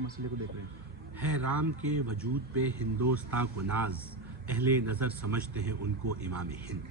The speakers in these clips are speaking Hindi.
मसले को देख रहे हैं? है राम के वजूद पे हिंदोस्तां को नाज, अहले नज़र समझते हैं उनको इमाम हिंद।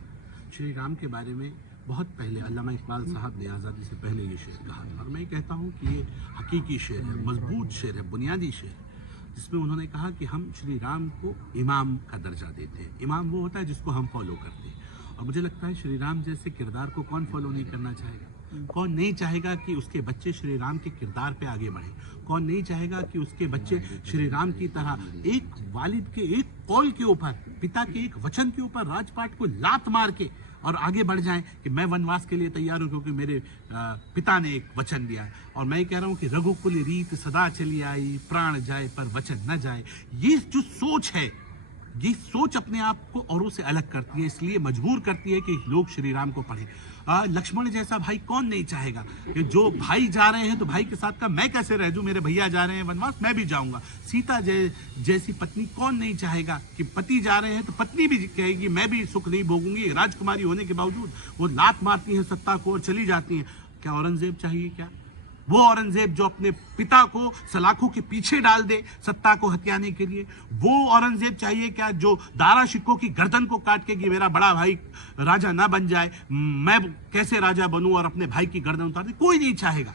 श्री राम के बारे में बहुत पहले अल्लामा इकबाल साहब ने आज़ादी से पहले ये शेर कहा था, और मैं कहता हूँ कि ये हकीकी शेर है, मजबूत शेर है, बुनियादी शेर है, जिसमें उन्होंने कहा कि हम श्री राम को इमाम का दर्जा देते हैं। इमाम वो होता है जिसको हम फॉलो करते हैं, और मुझे लगता है श्री राम जैसे किरदार को कौन फॉलो नहीं करना चाहेगा? कौन नहीं चाहेगा कि उसके बच्चे श्री राम के किरदार पे आगे बढ़े? कौन नहीं चाहेगा कि उसके बच्चे श्री राम की तरह एक वालिद के एक कौल के ऊपर, पिता के एक वचन के ऊपर राजपाट को लात मार के और आगे बढ़ जाएं कि मैं वनवास के लिए तैयार हूं क्योंकि मेरे पिता ने एक वचन दिया है। और मैं कह रहा हूं कि रघुकुल रीत सदा चली आई, प्राण जाए पर वचन न जाए। ये जो सोच है, ये सोच अपने आप को औरों से अलग करती है, इसलिए मजबूर करती है कि लोग श्री राम को पढ़ें। लक्ष्मण जैसा भाई कौन नहीं चाहेगा कि जो भाई जा रहे हैं तो भाई के साथ का मैं कैसे रह जाऊं, मेरे भैया जा रहे हैं वनवास, मैं भी जाऊंगा। सीता जैसी पत्नी कौन नहीं चाहेगा कि पति जा रहे हैं तो पत्नी भी कहेगी मैं भी सुख नहीं भोगूंगी। राजकुमारी होने के बावजूद वो लात मारती हैं सत्ता को और चली जाती हैं। क्या औरंगजेब चाहिए? क्या वो औरंगजेब जो अपने पिता को सलाखों के पीछे डाल दे सत्ता को हथियाने के लिए? वो औरंगजेब चाहिए क्या जो दारा शिकों की गर्दन को काट के कि मेरा बड़ा भाई राजा ना बन जाए, मैं कैसे राजा बनूं और अपने भाई की गर्दन उतार दे? कोई नहीं चाहेगा।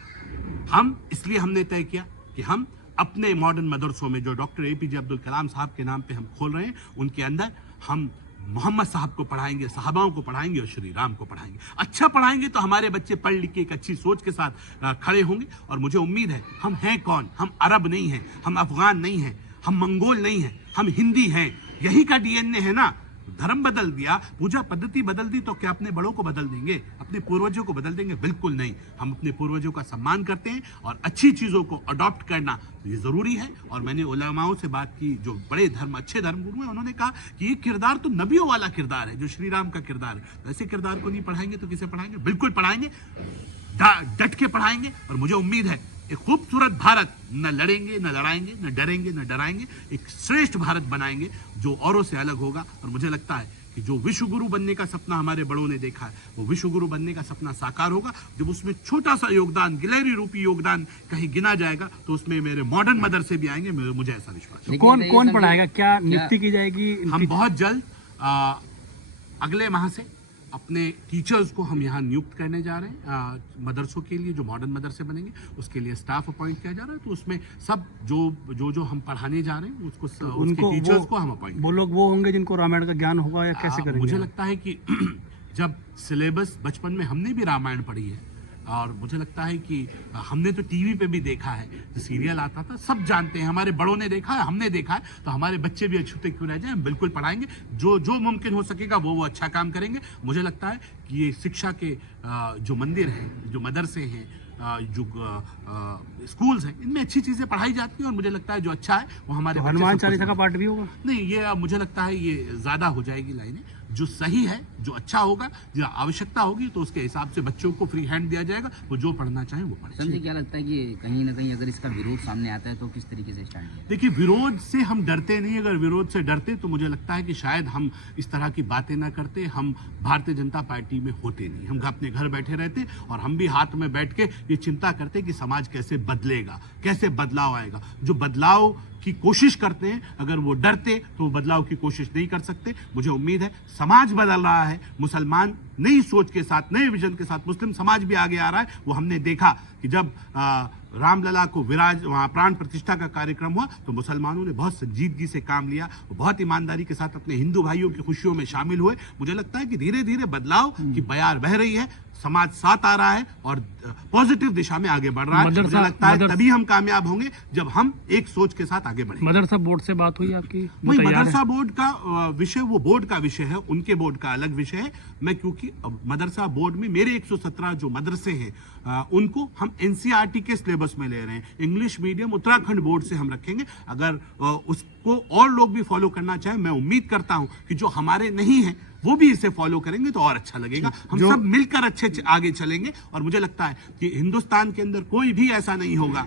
इसलिए हमने तय किया कि हम अपने मॉडर्न मदरसों में जो डॉक्टर APJ अब्दुल कलाम साहब के नाम पे हम खोल रहे हैं, उनके अंदर हम मोहम्मद साहब को पढ़ाएंगे, सहाबाओं को पढ़ाएंगे और श्री राम को पढ़ाएंगे। अच्छा पढ़ाएंगे तो हमारे बच्चे पढ़ लिख के एक अच्छी सोच के साथ खड़े होंगे। और मुझे उम्मीद है, हम हैं कौन? हम अरब नहीं हैं, हम अफगान नहीं हैं, हम मंगोल नहीं हैं, हम हिंदी हैं। यही का DNA है ना। धर्म बदल दिया, पूजा पद्धति बदल दी, तो क्या अपने बड़ों को बदल देंगे, अपने पूर्वजों को बदल देंगे? बिल्कुल नहीं। हम अपने पूर्वजों का सम्मान करते हैं और अच्छी चीज़ों को अडॉप्ट करना ये ज़रूरी है। और मैंने उलमाओं से बात की, जो बड़े अच्छे धर्मगुरु हैं, उन्होंने कहा कि ये किरदार तो नबियों वाला किरदार है, जो श्री राम का किरदार है। ऐसे किरदार को नहीं पढ़ाएंगे तो किसे पढ़ाएंगे? बिल्कुल पढ़ाएंगे, डट के पढ़ाएंगे। और मुझे उम्मीद है एक खूबसूरत भारत, न लड़ेंगे न लड़ाएंगे, न डरेंगे न डराएंगे, एक श्रेष्ठ भारत बनाएंगे जो औरों से अलग होगा। और मुझे लगता है कि जो विश्व गुरु बनने का सपना हमारे बड़ों ने देखा है, वो विश्व गुरु बनने का सपना साकार होगा। जब उसमें छोटा सा योगदान, गिलहरी रूपी योगदान कहीं गिना जाएगा, तो उसमें मेरे मॉडर्न मदरसे भी आएंगे, मुझे ऐसा विश्वास है। कौन पढ़ाएगा? क्या नियुक्ति की जाएगी? हम बहुत जल्द अगले माह से अपने टीचर्स को हम यहाँ नियुक्त करने जा रहे हैं। मदरसों के लिए जो मॉडर्न मदरसे बनेंगे उसके लिए स्टाफ अपॉइंट किया जा रहा है। तो उसमें सब जो हम पढ़ाने जा रहे हैं उसके टीचर्स को हम अपॉइंट, वो लोग वो होंगे जिनको रामायण का ज्ञान होगा, या कैसे करेंगे? मुझे लगता है कि जब सिलेबस बचपन में हमने भी रामायण पढ़ी है, और मुझे लगता है कि हमने तो टीवी पे भी देखा है, जो सीरियल आता था, सब जानते हैं, हमारे बड़ों ने देखा है, हमने देखा है, तो हमारे बच्चे भी अछूते क्यों रह जाए। हम बिल्कुल पढ़ाएंगे, जो मुमकिन हो सकेगा वो अच्छा काम करेंगे। मुझे लगता है कि ये शिक्षा के जो मंदिर हैं, जो मदरसे हैं, जो स्कूल्स हैं, इनमें अच्छी चीज़ें पढ़ाई जाती हैं। और मुझे लगता है जो अच्छा है वो हमारे हनुमान चालीसा का पाठ भी होगा? नहीं, ये मुझे लगता है ये ज़्यादा हो जाएगी लाइनें। जो सही है, जो अच्छा होगा, जो आवश्यकता होगी, तो उसके हिसाब से बच्चों को फ्री हैंड दिया जाएगा, वो जो पढ़ना चाहें वो पढ़ें। मुझे क्या लगता है कि कहीं ना कहीं अगर इसका विरोध सामने आता है तो किस तरीके से स्टार्ट किया? देखिए, विरोध से हम डरते नहीं। अगर विरोध से डरते तो मुझे लगता है कि शायद हम इस तरह की बातें ना करते, हम भारतीय जनता पार्टी में होते नहीं, हम अपने घर बैठे रहते और हम भी हाथ में बैठ के ये चिंता करते कि समाज कैसे बदलेगा, कैसे बदलाव आएगा। जो बदलाव की कोशिश करते हैं, अगर वो डरते तो वो बदलाव की कोशिश नहीं कर सकते। मुझे उम्मीद है समाज बदल रहा है, मुसलमान नई सोच के साथ, नए विजन के साथ, मुस्लिम समाज भी आगे आ रहा है। वो हमने देखा कि जब रामलला को वहाँ प्राण प्रतिष्ठा का कार्यक्रम हुआ तो मुसलमानों ने बहुत संजीदगी से काम लिया, बहुत ईमानदारी के साथ अपने हिंदू भाइयों की खुशियों में शामिल हुए। मुझे लगता है कि धीरे धीरे बदलाव की बयार बह रही है, समाज साथ आ रहा है और पॉजिटिव दिशा में आगे बढ़ रहा है। मुझे लगता है तभी हम कामयाब होंगे जब हम एक सोच के साथ आगे बढ़ेंगे। मदरसा बोर्ड से बात हुई आपकी? नहीं, मदरसा बोर्ड का विषय वो बोर्ड का विषय है, उनके बोर्ड का अलग विषय है। मैं क्योंकि मदरसा बोर्ड में मेरे 117 जो मदरसे हैं उनको हम NCERT के सिलेबस में ले रहे हैं। इंग्लिश मीडियम उत्तराखंड बोर्ड से हम रखेंगे। अगर उसको और लोग भी फॉलो करना चाहें, मैं उम्मीद करता हूं कि जो हमारे नहीं है वो भी इसे फॉलो करेंगे तो और अच्छा लगेगा। हम सब मिलकर अच्छे आगे चलेंगे। और मुझे लगता है कि हिंदुस्तान के अंदर कोई भी ऐसा नहीं होगा,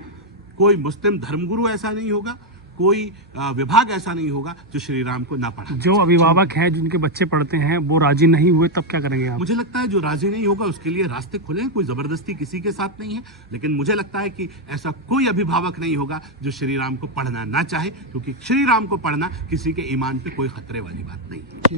कोई मुस्लिम धर्मगुरु ऐसा नहीं होगा, कोई विभाग ऐसा नहीं होगा जो श्री राम को ना पढ़ा। जो अभिभावक हैं जिनके बच्चे पढ़ते हैं वो राजी नहीं हुए तब क्या करेंगे आप? मुझे लगता है जो राजी नहीं होगा उसके लिए रास्ते खुले हैं, कोई जबरदस्ती किसी के साथ नहीं है, लेकिन मुझे लगता है कि ऐसा कोई अभिभावक नहीं होगा जो श्री राम को पढ़ना ना चाहे, क्योंकि श्री राम को पढ़ना किसी के ईमान पे कोई खतरे वाली बात नहीं है।